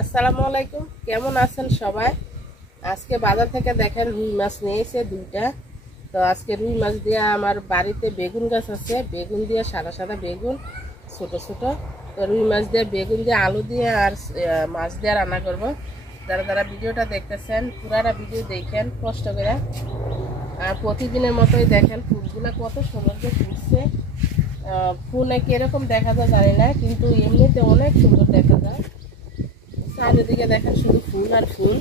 আসসালামু আলাইকুম, কেমন আছেন সবাই? আজকে বাজার থেকে দেখেন রুই মাছ নিয়ে এসে দুইটা। তো আজকে রুই মাছ দিয়ে আমার বাড়িতে বেগুন গাছ আছে, বেগুন দিয়ে সাদা সাদা বেগুন ছোট ছোট। তো রুই মাছ দিয়ে বেগুন দিয়ে আলু দিয়ে আর মাছ দিয়ে রান্না করব। যারা যারা ভিডিওটা দেখতেছেন পুরাটা ভিডিও দেখেন কষ্ট করে। আর প্রতিদিনের মতোই দেখেন ফুলগুলো কত সুন্দর যে ফুটছে। ফোনে কিরকম দেখা যায় জানি না, কিন্তু এমনিতে অনেক সুন্দর দেখা যায়। চারিদিকে দেখেন শুধু ফুল আর ফুল।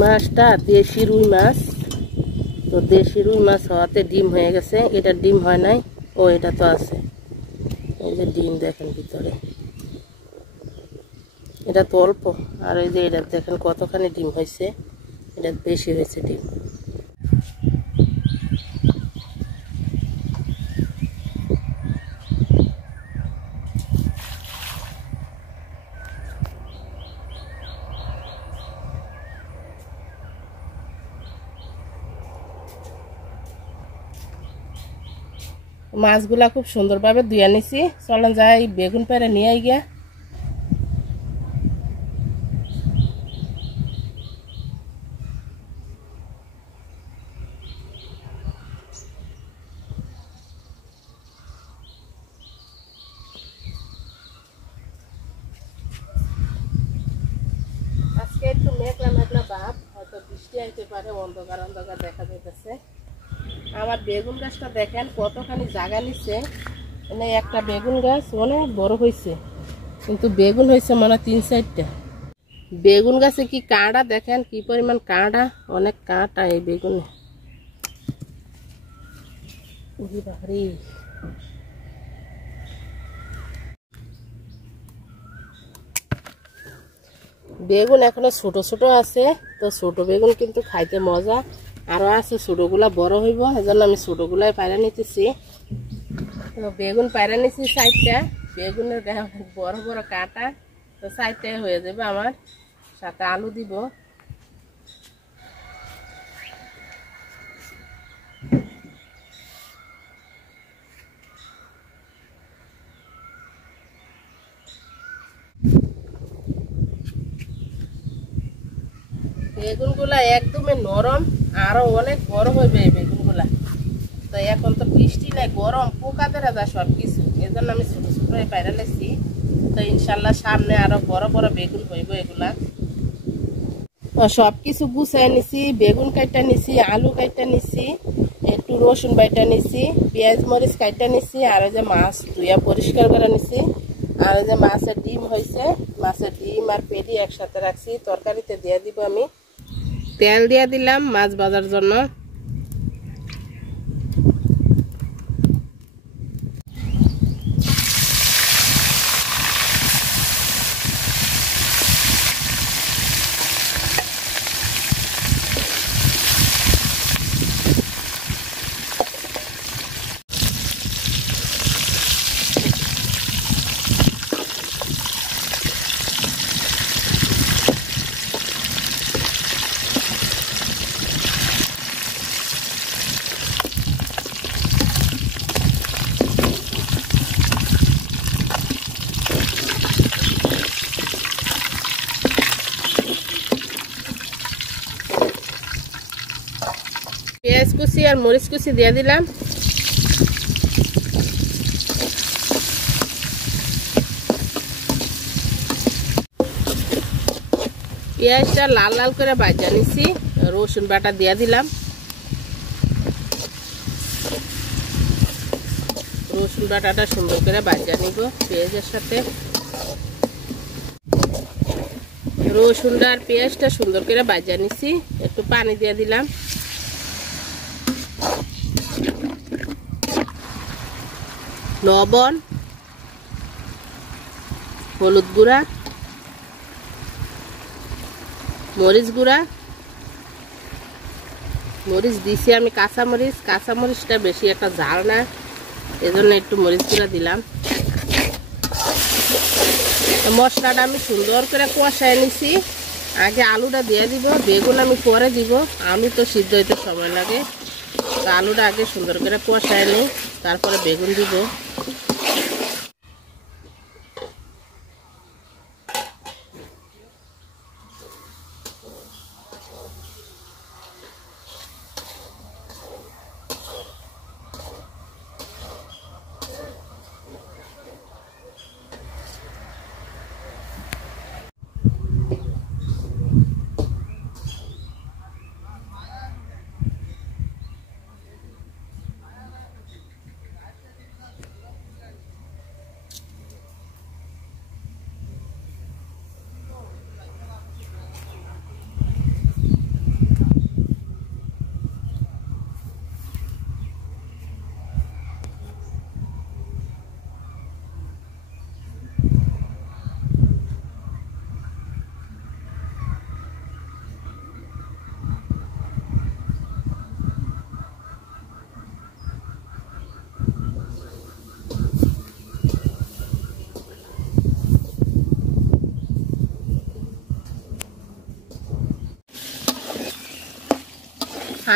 মাছটা দেশি রুই মাছ, তো দেশি রুই মাছ হওয়াতে ডিম হয়ে গেছে। এটা ডিম হয় নাই, ও এটা তো আছে, এই যে ডিম দেখেন ভিতরে, এটা তো অল্প। আর এই যে এটা দেখেন কতখানি ডিম হয়েছে, এটা বেশি হয়েছে ডিম। মাছগুলা খুব সুন্দরভাবে ধুয়ে নিছি, চলেন যাই বেগুন পেড়ে নিয়ে গিয়া। আজকে একটু মেঘলা মেঘলা ভাব, হয়তো বৃষ্টি আইতে পারে, অন্ধকার অন্ধকার দেখা যাইতেছে। আমার বেগুন গাছটা দেখেন কতখানি জায়গা নিচ্ছে। মানে একটা বেগুন গাছ অনেক বড় হয়েছে, কিন্তু বেগুন হয়েছে মানে 3-4টা। বেগুন গাছে কি কাঁটা দেখেন, কি পরিমাণ কাঁটা, অনেক কাঁটা এই বেগুনে। বেগুন এখনো ছোট ছোট আছে, তো ছোট বেগুন কিন্তু খাইতে মজা। আরো আছে ছোটগুলা বড় হইব, এজন্য আমি ছোটগুলাই পায়রা নিতেছি। তো বেগুন পায়রা নিছি 4টা। বেগুনের অনেক বড় বড় কাঁটা, তো 4টাই হয়ে যাবে আমার। সাথে আলু দিব। বেগুনগুলা একদমই নরম, আরো অনেক বড় হইবে এই বেগুনগুলা। তো এখন তো বৃষ্টি নাই, গরম, পোকা ধরা যায় সবকিছু, এজন্য আমি ছোট ছোট পায়রা লেছি। তো ইনশাল্লাহ সামনে আরো বড় বড় বেগুন হইব এগুলা। সবকিছু গুছাই নিছি, বেগুন কাইটা নিছি, আলু কাইটা নিছি, একটু রসুন বাইটা নিছি, পেঁয়াজ মরিচ কাইটা নিছি, আর ওই যে মাছ ধুইয়া পরিষ্কার করে নিছি। আর ওই যে মাছের ডিম হয়েছে, মাছের ডিম আর পেডি একসাথে রাখছি, তরকারিতে দিয়ে দিব আমি। তেল দিয়ে দিলাম মাছ ভাজার জন্য। পেঁয়াজ কুচি আর মরিচ কুচি দিয়ে দিলাম। পেঁয়াজটা লাল লাল করে ভাজা নিছি, রসুন বাটা দিয়ে দিলাম। রসুন বাটাটা সুন্দর করে ভাজা নিব পেঁয়াজের সাথে। রসুনটা আর পেঁয়াজটা সুন্দর করে ভাজা নিছি, একটু পানি দিয়ে দিলাম। লবণ, হলুদ গুঁড়া, মরিচ গুঁড়া, মরিচ দিছি আমি কাঁচামরিচটা বেশি একটা ঝাল না, এজন্য একটু মরিচ গুঁড়া দিলাম। মশলাটা আমি সুন্দর করে কষায় নিছি। আগে আলুটা দিয়ে দিব, বেগুন আমি পরে দিব, আলু তো সিদ্ধ হইতে সময় লাগে। তো আলুটা আগে সুন্দর করে কষায় নিই, তারপরে বেগুন দিব।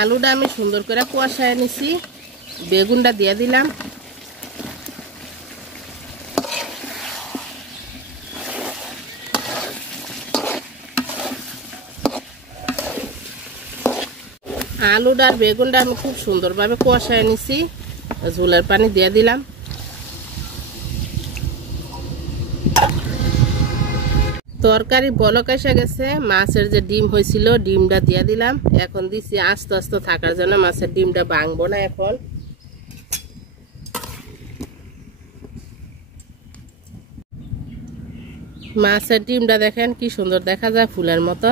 আলুটা আমি সুন্দর করে কষায় নিছি, বেগুনটা দিয়ে দিলাম। আলুটা আর বেগুনটা আমি খুব সুন্দরভাবে কষায় নিছি, ঝোলের পানি দিয়ে দিলাম। তরকারি বলক এসে গেছে, মাছের যে ডিম হয়েছিল ডিমটা দিয়ে দিলাম। এখন দিছি আস্তে আস্তে থাকার জন্য, মাছের ডিমটা ভাঙবো না এখন। মাছের ডিমটা দেখেন কি সুন্দর দেখা যায়, ফুলের মতো।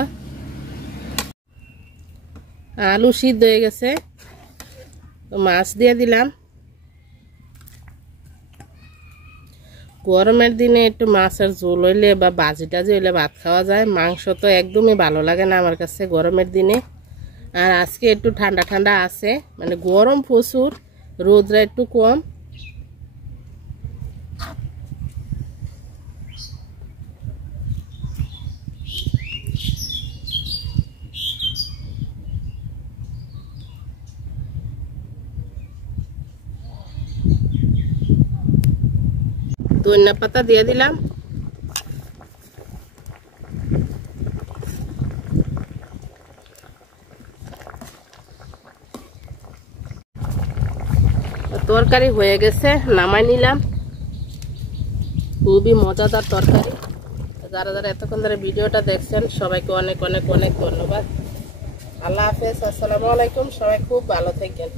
আলু সিদ্ধ হয়ে গেছে, তো মাছ দিয়ে দিলাম। গরমের দিনে একটু মাছের ঝোল হইলে বা ভাজি টাজি হইলে ভাত খাওয়া যায়। মাংস তো একদমই ভালো লাগে না আমার কাছে গরমের দিনে। আর আজকে একটু ঠান্ডা ঠান্ডা আছে, মানে গরম প্রচুর, রোদরা একটু কম। ধনিয়া পাতা দিয়ে দিলাম। তরকারি হয়ে গেছে, নামাই নিলাম। খুবই মজাদার তরকারি। যারা যারা এতক্ষণ ধরে ভিডিওটা দেখছেন সবাইকে অনেক অনেক অনেক ধন্যবাদ। আল্লাহ হাফেজ, আসসালামু আলাইকুম। সবাই খুব ভালো থাকেন।